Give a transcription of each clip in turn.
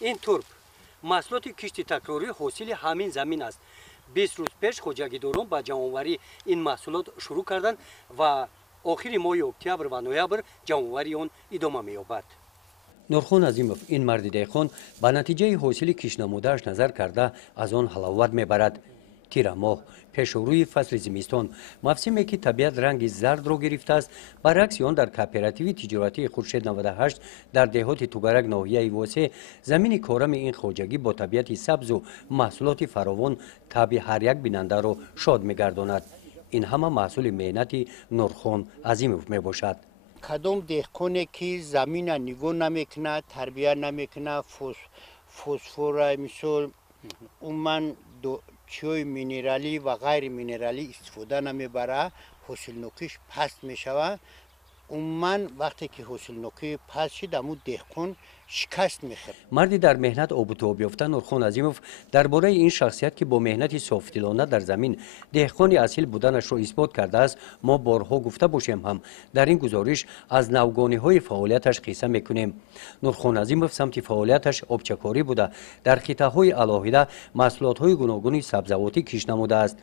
این ترپ محصولات کشت تکراری حاصل همین زمین است. 20 روز پیش خوجگیداران با جمع‌آوری این محصولات شروع کردند و آخر ماه اکتبر و نوامبر جمع‌آوری آن ادامه می‌یابد. نورخان عظیموف این مرد دهقان به نتیجه حاصل کشنموده‌اش نظر کرده از آن حلاوت میبرد. تیر ماه پیش روی فصل زمستان موسمی که طبیعت رنگ زرد رو گرفته است، برعکس آن در کاپراتیو تجارتی خورشید 98 در دهات توگرک ناحیه واسه زمین کارم این خوجگی با طبیعت سبز و محصولات فراوان طبع هر یک بیننده رو شاد میگرداند. این همه محصول مهنت نورخان عظیموف میباشد. کدام دهقانی که زمین نگاه نمیکنه، تربیت نمیکنه، فسفر مثل من چای مینرالی و غیر مینرالی استفاده نمیبره، حاصل نوکیش پست میشود. من وقتی که حاصل نوکی پست شد امو دهقان شکست میخوره. مردی در مهنت آب و تاب یافته نورخان عظیموف درباره این شخصیت که با مهنت صافدلانه در زمین دهقان اصیل بودنش را اثبات کرده است ما بارها گفته باشیم هم در این گزارش از نوگانی‌های فعالیتش قصه میکنیم. نورخان عظیموف سمت فعالیتش آبچه‌کاری بوده، در خطه‌های علاهیده محصولات‌های گوناگون سبزیجاتی کشت نموده است.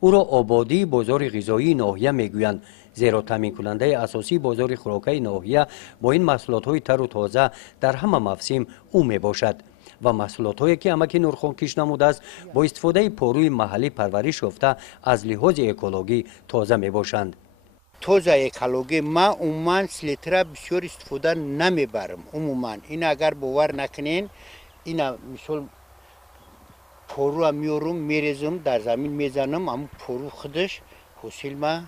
او را آبادی بازار غذایی ناحیه میگویند، زیرا تامین کننده اساسی بازار خوراکی ناحیه با این محصولات تر و تازه در همه موسم او می باشد و محصولات هایی که امک نورخان کشت نموده است با استفاده پاروی محلی پرورش یافته از لحاظ اکولوژی تازه می باشند. تازه اکولوژی ما عموما سلیتر بسیار استفاده نمیبرم. عموما این اگر باور نکنین اینا مثل پارو میارم میریزم در زمین میزنم، اما پارو خودش حاصل ما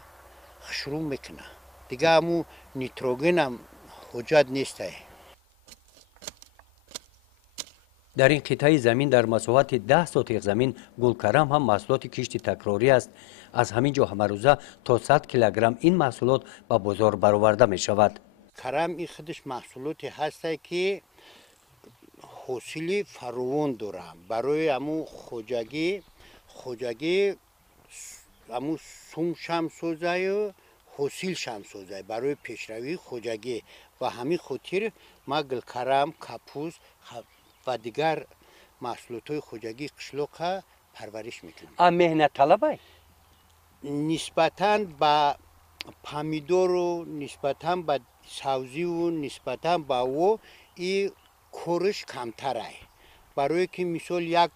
شروع میکنه دیگه. امو نیتروژن هم حجت نیسته. در این قطعه زمین در مساحت 10 سوتیق زمین گلکرم هم محصولات کشت تکراری است. از همین جا همه روزه تا 100 کیلوگرم این محصولات به بازار برآورده می شود. کرم این خودش محصولاتی هسته که حاصل فراوان داره. برای امو خوجگی امو سوم شم سوزه و حاصل شم سوزه برای پیشروی خوجگی و همین خاطر ما گلکرم، کپوس و دیگر محصولات خوجگی قشلاق پرورش میکنیم. مهنت طلبه نسبتاً به پامیدور و نسبتاً به سبزی و نسبتاً به او این کارش کمتره. برای که مثال یک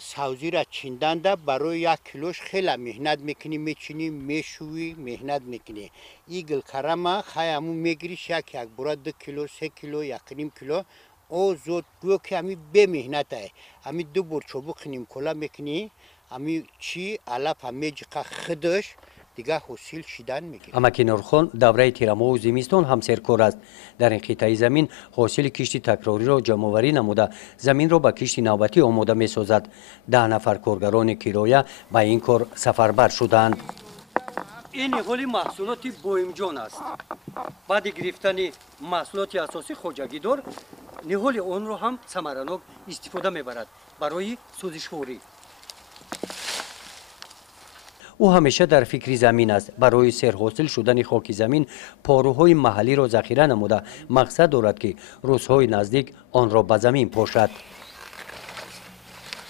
سبزی را چیندنده برای 1 کیلوش خیلی مهنت میکنی، میچینی، میشوی، مهنت میکنی. این گلکرم خیامو میگیریش یک برای 2 کیلو، 3 کیلو، 1.5 کیلو. او زود گویا که همی به مهنته. همی 2 بار چوبک نیم کلا میکنی، همی چی علف همی جقه خودش دیگه حاصل شدن میگیره. امک نورخان دوره تیرماه و زمستان هم سرکار است. در این قطعه زمین حاصل کشت تکراری را جمع‌آوری نموده زمین را به کشت نوبتی آماده می سازد. 10 نفر کارگران کرایه به این کار سفربر شدند. این حال محصولات بویمجان است. بعد گرفتن محصولات اساسی خوجگیدار نهال آن را هم ثمرناک استفاده میبرد برای سوزشواری. او همیشه در فکر زمین است. برای سرحاصل شدن خاک زمین پاروهای محلی را ذخیره نموده مقصد دارد که روزهای نزدیک آن را به زمین پاشد.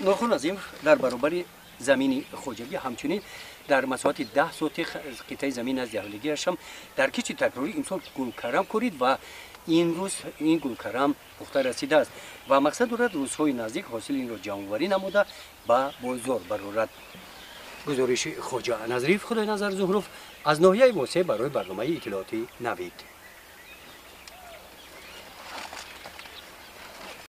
نورخان عظیموف در برابر زمین خوجگی همچنین در مساحت 10 سوتیق قطعه زمین از دهلگیش هم در کشت تکراری امسال گلکرم کارید و این روز این گلکرم پخته رسیده است و مقصد دارد روزهای نزدیک حاصل این را جمع‌آوری نموده به بازار برآورد. گزارش خواجه نظریف خدای نظر زهروف از ناحیه واسه برای برنامه اطلاعاتی نوید.